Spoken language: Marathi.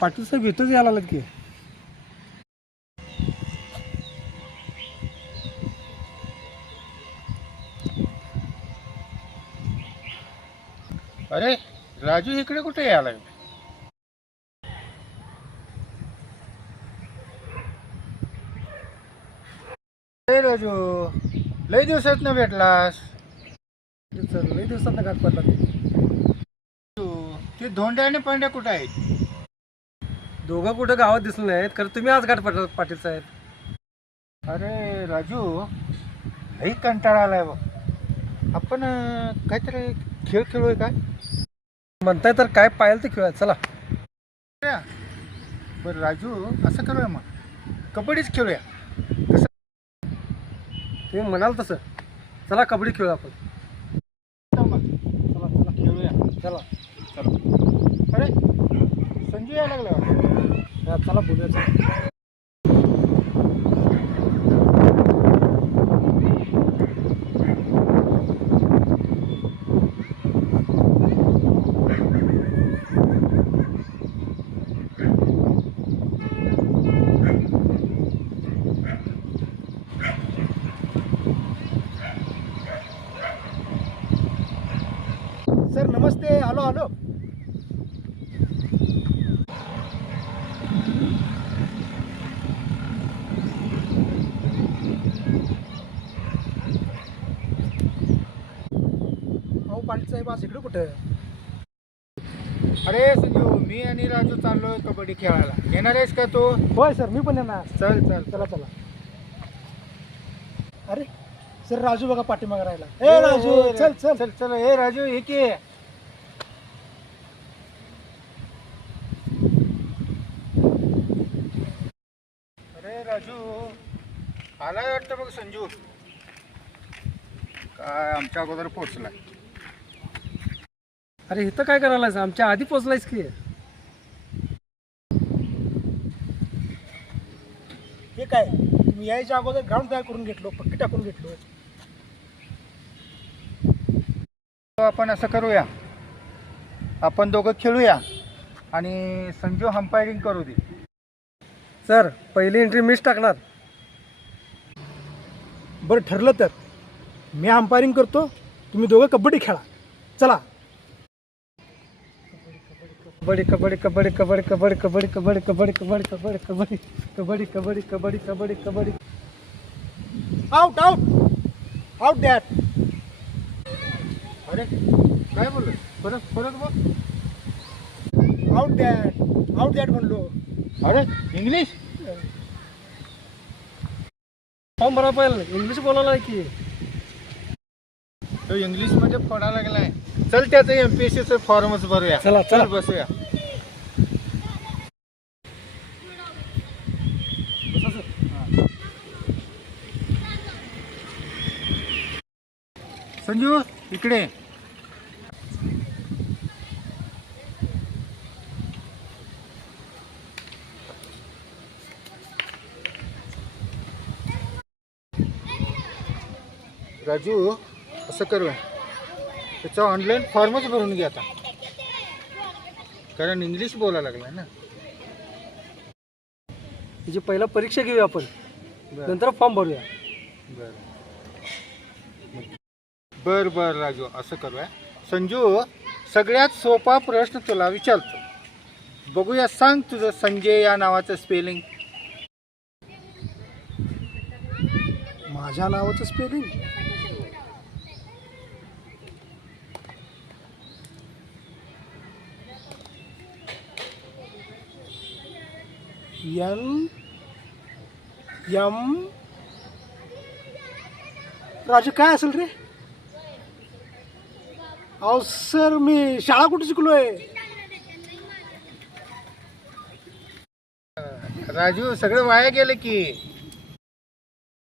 पाटील साहेब इथंच यायला लागलेत की. अरे राजू इकडे कुठे यायला लागला? अरे राजू, लय दिवसात न भेटलास. सर लई दिवसात गाठ पडला ते. तू ते धोंड्या आणि पांड्या कुठे आहेत? दोघं कुठं गावात दिसले नाहीत, खरं तुम्ही आज गाठ पडला पाटील साहेब. अरे राजू, लई कंटाळा आलाय बघ. आपण काहीतरी खेळ खेळूय काय? म्हणताय तर काय पाहिलं ते खेळायचं चला. बरं राजू, असं करूया मग, कबड्डीच खेळूया. तुम्ही म्हणाल तसं. चला कबड्डी खेळू आपण. मग चला चला खेळूया. चला. चला. अरे संजू यायला लागला वाटतं. चला बोलूया चला. सर नमस्ते. आलो आलो. अहो पाटील साहेब आज इकडे कुठं? अरे संजू, मी आणि राजू चाललोय कबड्डी खेळायला. येणार आहेस का तू? होय सर मी पण येणार. चल चल. चला चला. अरे सर राजू बघा पाठीमागे राहिला. ए राजू चल चल. चल चल. हे राजू, हे की. अरे राजू, आलाय वाटतं बघ संजू. काय आमच्या अगोदर पोचलाय. अरे इथं काय करायलायस? आमच्या आधी पोचलायस की. हे काय तुम्ही यायच्या अगोदर ग्राउंड तयार करून घेतलो, पक्की टाकून घेतलो. आपण असं करूया, आपण दोघं खेळूया आणि संजू अंपायरिंग करू दे. सर पहिली एंट्री मीच टाकणार. बरं ठरलं तर मी अंपायरिंग करतो, तुम्ही दोघं कबड्डी खेळा. चला. Kabaddi kabaddi kabaddi kabaddi kabaddi kabaddi kabaddi kabaddi kabaddi kabaddi kabaddi kabaddi kabaddi kabaddi kabaddi kabaddi. Out out out that. अरे काय बोललो? परत परत बघ. आउट दॅट म्हणलो. अरे इंग्लिश. फॉर्म भरा पाहिजे. इंग्लिश बोलायला की. तो इंग्लिश मध्ये पडायला लागलाय. चल त्याचं MPSC फॉर्मच भरूया. चला, चला. चल बसूया. संजू इकडे. राजू असं करूया, त्याचा ऑनलाईन फॉर्मच भरून घ्या आता, कारण इंग्लिश बोलायला लागलाय ना. तिची पहिला परीक्षा घेऊया आपण, नंतर फॉर्म भरूया. बर बर बर राजू, असं करूया. संजू, सगळ्यात सोपा प्रश्न तुला विचारतो, बघूया. सांग तुझं संजय या नावाचं स्पेलिंग. माझ्या नावाचं स्पेलिंग एम राजू काय असेल रे? अहो सर मी शाळा कुठे शिकलोय? राजू, सगळं वाया गेलं की.